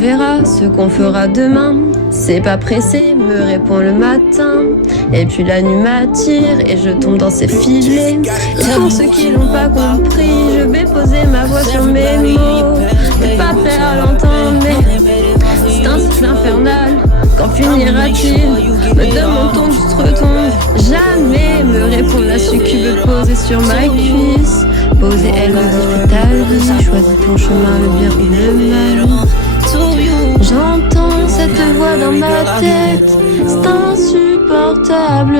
verra ce qu'on fera demain. C'est pas pressé, me répond le matin. Et puis la nuit m'attire et je tombe dans ses filets. Et pour ceux qui l'ont pas compris, je vais poser ma voix sur mes mots. T'es pas prêt à l'entendre, mais c'est un cycle infernal. Quand finira-t-il? Me demande-t-on du retombe. Jamais me répond la succube posée sur ma cuisse. Posée, elle me dit fais ta vie, choisis ton chemin, le bien ou le mal. J'entends cette voix dans ma tête, c'est insupportable.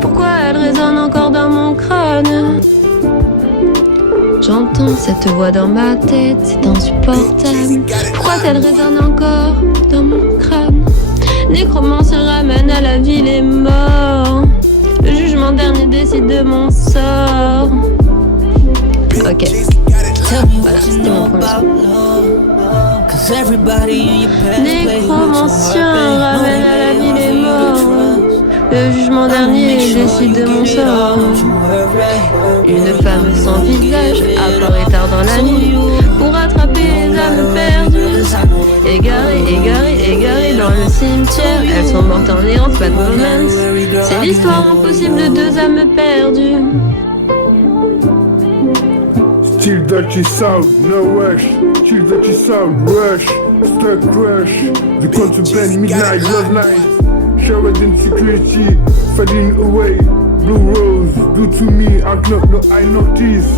Pourquoi elle résonne encore dans mon crâne? J'entends cette voix dans ma tête, c'est insupportable. Pourquoi elle résonne encore dans mon crâne? Nécromancie ramène à la vie les morts. Le jugement dernier décide de mon sort. Ok. Voilà, c'était mon premier son. Nécromancien ramène à la vie les morts. Le jugement dernier décide de mon sort. Une femme sans visage apparaît tard dans la nuit pour attraper les âmes perdues. Égarées dans le cimetière, elles sont mortes en errance, pas de romance. C'est l'histoire impossible de deux âmes perdues. Still dirty sound, no rush. Still dirty sound, rush. Stuck crush. The contraband, midnight, love night. Showered in security, fading away. Blue rose, do to me, I notice.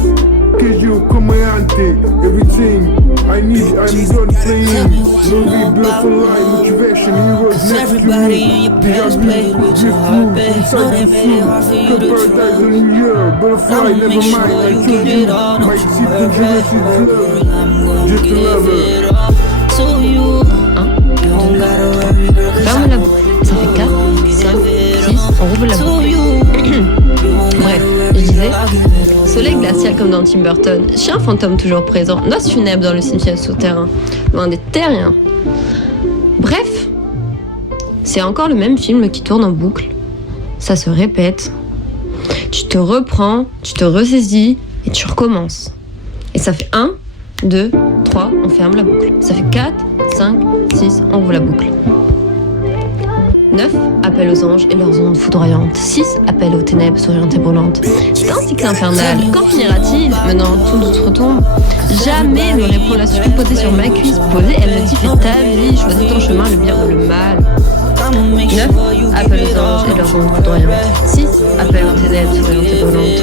Kejo, comandante, everything I need, I'm done playing. No rebuild for life, motivation, heroes next to me. Déjà vu, drift through, inside the flow. Come paradise in New York, butterfly, never mind, I told you. My tip dangerous is love, just a lover. Ferme la boucle. Ça fait 4, 5, 6, on rouvre la boucle. Bref, je disais, soleil glacial comme dans Tim Burton, chien fantôme toujours présent, noces funèbres dans le cimetière souterrain, loin des terriens. Bref, c'est encore le même film qui tourne en boucle. Ça se répète. Tu te reprends, tu te ressaisis et tu recommences. Et ça fait 1, 2, 3, on ferme la boucle. Ça fait 4, 5, 6, on ouvre la boucle. 9, appel aux anges et leurs ondes foudroyantes. 6, appel aux ténèbres souriantes et brûlantes. C'est un cycle infernal. Quand finira-t-il? Maintenant, tout doute retombe. Jamais me répond la succube posée sur ma cuisse. Posée, elle me dit fais ta vie, choisis ton chemin, le bien ou le mal. 9, appel aux anges et leurs ondes foudroyantes. 6, appel aux ténèbres souriantes et brûlantes.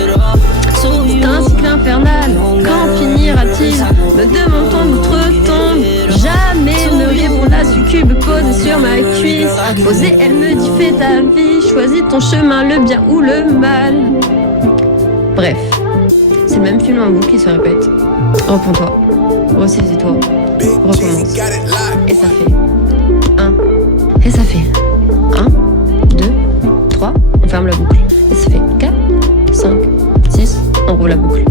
C'est un cycle infernal. Quand finira-t-il? Me demande-t-on d'outre-tombe. Jamais me répond la succube posée sur ma cuisse. Posée, elle me dit fais ta vie, choisis ton chemin, le bien ou le mal. Bref, c'est le même film en boucle qui se répète. Reprends-toi, ressaisis-toi, recommence. Et ça fait 1. Et ça fait 1, 2, 3, on ferme la boucle. Et ça fait 4, 5, 6, on roule la boucle.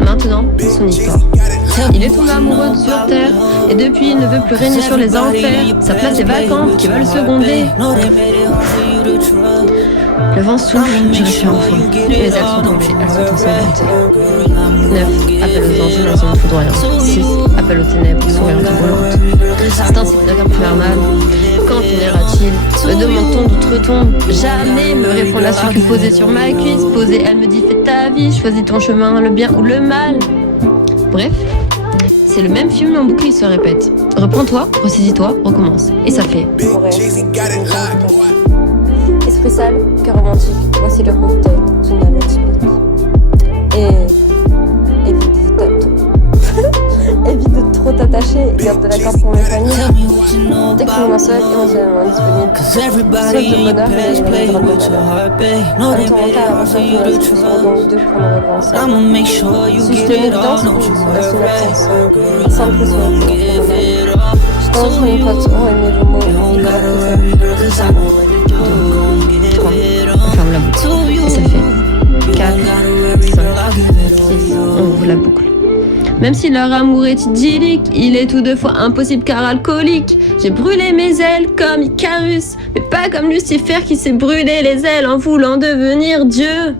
Maintenant, son histoire. Il est tombé amoureux sur terre et depuis il ne veut plus régner sur les enfers. Sa place est vacante, qui va le seconder. Le vent souffle, je suis enfant. Les ailes sont tombées, elles sont ensanglantées. 9, appel aux anges, leurs ondes foudroyantes. 6, appel aux ténèbres, souriantes et brûlantes. C'est un cycle infernal. Quand finira-t-il? Me demande-t-on d'outre-tombe. Jamais me répond la succube posée sur ma cuisse. Posée, elle me dit fais ta vie, choisis ton chemin, le bien ou le mal. Bref, c'est le même film en boucle, il se répète. Reprends-toi, ressaisis-toi, recommence. Et ça fait. Esprit sale, cœur romantique, voici le cocktail d'une âme atypique. Et évite de trop t'attacher, garde de la corde pour mes familles. Dès que tu m'en seul, éventuellement disponible. Seul de bonheur, mais il y a une grande valeur. Attends-toi à la recherche de la discussion, donc deux pour me relever ensemble. Si je te mets dedans, c'est une absence. Simple que soit. Je danse sur les potes, oh, aimez vos mots, il paraît que ça. 2, 3, on ferme la boucle. Et ça fait 4, 5, 6, on ouvre la boucle. Même si leur amour est idyllique, il est tout deux fois impossible car alcoolique. J'ai brûlé mes ailes comme Icarus, mais pas comme Lucifer qui s'est brûlé les ailes en voulant devenir Dieu.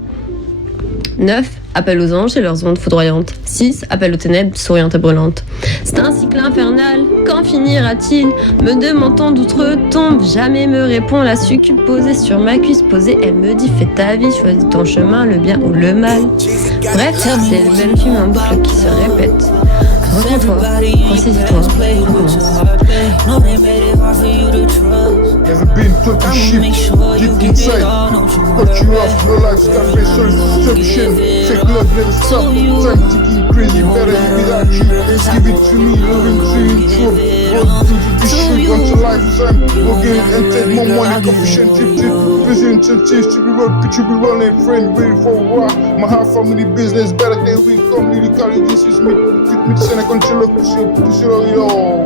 9, appel aux anges et leurs ondes foudroyantes. 6. Appel aux ténèbres, souriantes et brûlantes. C'est un cycle infernal, quand finira-t-il? Me demande-t-on d'outre-tombe, jamais me répond la succube posée sur ma cuisse posée. Elle me dit fais ta vie, choisis ton chemin, le bien ou le mal. Bref, c'est le même film en boucle qui se répète. Reviens-toi, ressaisis-toi, recommence. Never been talking shit, deep inside. Cut you off, no life, Scarface, self-deception. Fake love never stop, time ticking crazy, better without you. Give it to me, loving to you, true. Road to the shit until lifetime. Go get it and take more money, coefficient, tip. Vision, sensitive, to be road, could you be rolling, friend, waiting for a while. My half family business, better than we come, lyrically, this is me. Fit me to send a control, push it all, yo.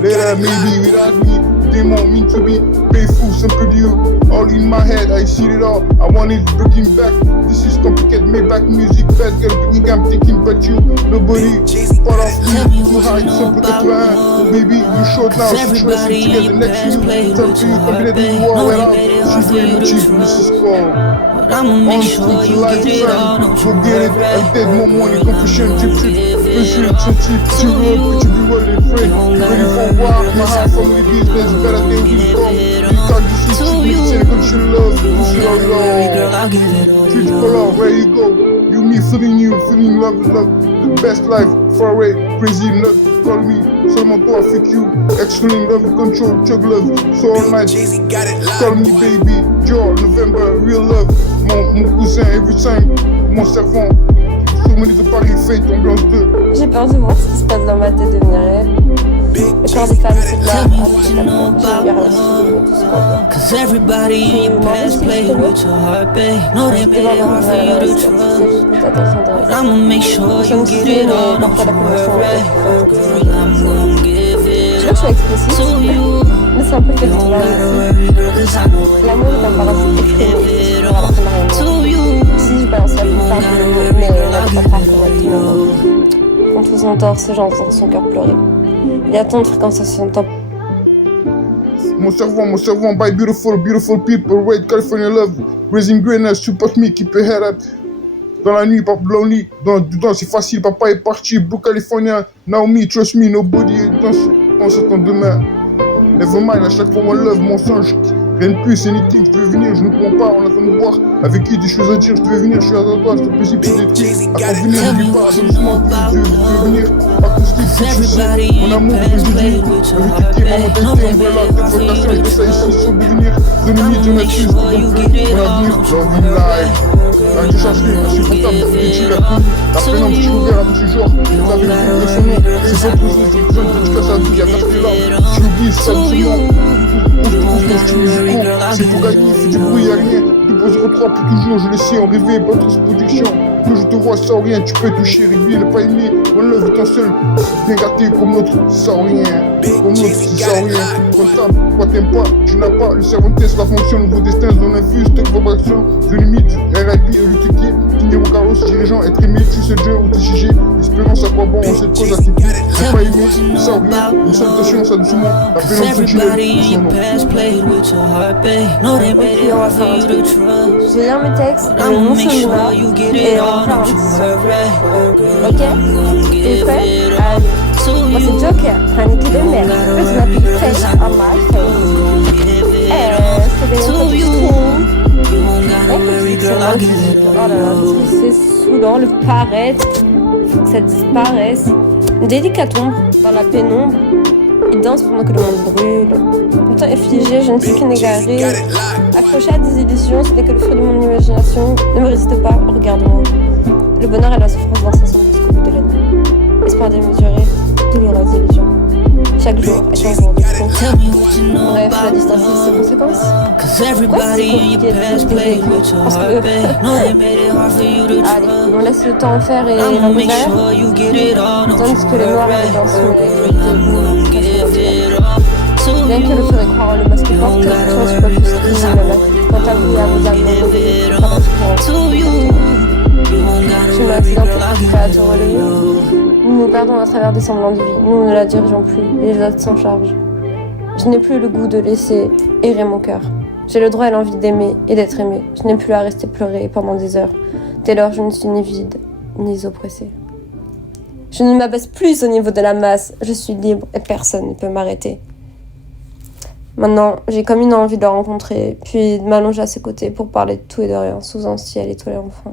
Later, maybe without me. They want me to be faithful, simple to you. All in my head, I see it all. I want it breaking back. This is complicated, made back music. Bad girl, big I'm thinking but you. Nobody part of me. Too high, so put it to hand. Oh, baby, you short now. So stressing together next to you. Time to you, combined war, well out. She's very much if this is called. I'ma make sure you get it all. Go get it, I did more money, confusion, chip. Vision, sensitive, to road, could you be rolling, friend? Ready for a while, my half family business. Better than we come. You can't just see me, say control love, push it all, yo. Treat color, where you go. You, me, feeling love, the best life, far away, crazy, not call me. Seulement toi, fuck you. Extreme love, control, chug love, so all night. Call me baby, Joe, November, real love. Mon cousin, every time, mon servant. Souvenir de Paris, fate, ambiance 2. J'ai peur de voir ce qui se passe dans ma tête devenir réel. Le corps des femmes, c'est de là, j'ai bien Cause everybody in your past played with your heart, babe. No, they made it hard for you to trust. But I'ma make sure you get it all, don't you worry. Girl, I'm gon' give it all to you. Mais c'est un peu festival Don't aussi. worry, girl, cause I know L'amour est un parasite effréné, alors qu'on n'a rien à to you. Si je balance la plupart de mots, mais on n'a pas part pour tout le monde. Contre son torse, j'entends son cœur pleurer. Il y a tant de fréquences à son temps. Mon servant, by beautiful people, Red California love, raising greatness, support me, keep your head up. Dans la nuit, pas lonely, dedans c'est facile, papa est parti, Blue California, now me, trust me, nobody dans ce temps demain. Never mind, à chaque fois mon love, mon songe, rien de plus, anything, je devais venir, je ne comprends pas, on attend de voir, avec qui des choses à dire, je devais venir, je suis à toi, c'est possible pour des trucs, attends venir, je dis pas, doucement, je devais venir, acoustique, tu sais, mon amour, que je dis, avec qui maman t'inquiète, on voit la tête, vocation, je fais ça ici, sans devenir, de minutes, je m'excuse, mon avenir, love in life. J'ai cherché, insupportable, tu l'as connu. La pénombre, je suis ouvert avec ce genre. Vous avez vu le son nom. C'est pas tout ça, j'ai besoin de dédicace à vie, y'a cache tes larmes. Tu oublies ça, c'est pour gagner, fais du bruit, y'a rien. 2.03 pour toujours, je le sais, en rêver, pas trop production. Que je te vois sans rien, tu peux toucher, régler, ne pas aimer. Mon love est ton seul, bien gâté comme l'autre, sans rien. Comme l'autre, c'est sans rien. Comptable, quoi t'aimes pas, tu n'as pas. Le cerveau teste la fonction, nouveau destin, zone infuse, tes vibrations. Je limite, RIP et l'utiqué. Finir au carrosse, dirigeant, être aimé, tu sais Dieu ou TCG. Espérance à quoi bon, on sait de cause à quitter. Ne pas aimer, sans rien. Une salutation, ça doucement. La pénombre sentinelle, c'est son nom. J'ai lire mes textes, je mon chemin, et on va faire un petit son. Ok? T'es prêt? Allez. Moi c'est Joker, chronique de merde. Petit nappy face on my face. C'est des noms qui se trouvent. Oh là là, parce que c'est saoulant, le paraître. Faut que ça disparaisse. Une délicate ombre dans la pénombre. Il danse pendant que le monde brûle. Le temps est figé, je ne suis qu'une égarée. Accroché à des illusions, ce n'est que le fruit de mon imagination. Ne me résiste pas, regarde-moi. Le bonheur et la souffrance dans sa sombre jusqu'au bout de la nuit. Espoir démesuré, douloureuse illusion. Chaque jour est un jour de trop. Bref, la distance a ses conséquences. Pourquoi c'est compliqué de trouver parce que allez, on laisse le temps faire et l'envers. Tandis que les noirs et dans son bien que le ferait croire le masque porte, toi tu peux plus que la main. Quand t'as voulu amuser à tu m'as accidenté, prêt à te relever. Nous nous perdons à travers des semblants de vie, nous ne la dirigeons plus, les autres s'en chargent. Je n'ai plus le goût de laisser errer mon cœur. J'ai le droit et l'envie d'aimer et d'être aimé. Je n'ai plus à rester pleurer pendant des heures. Dès lors, je ne suis ni vide, ni oppressée. Je ne m'abaisse plus au niveau de la masse, je suis libre et personne ne peut m'arrêter. Maintenant, j'ai comme une envie de le rencontrer, puis de m'allonger à ses côtés pour parler de tout et de rien, sous un ciel étoilé enfin.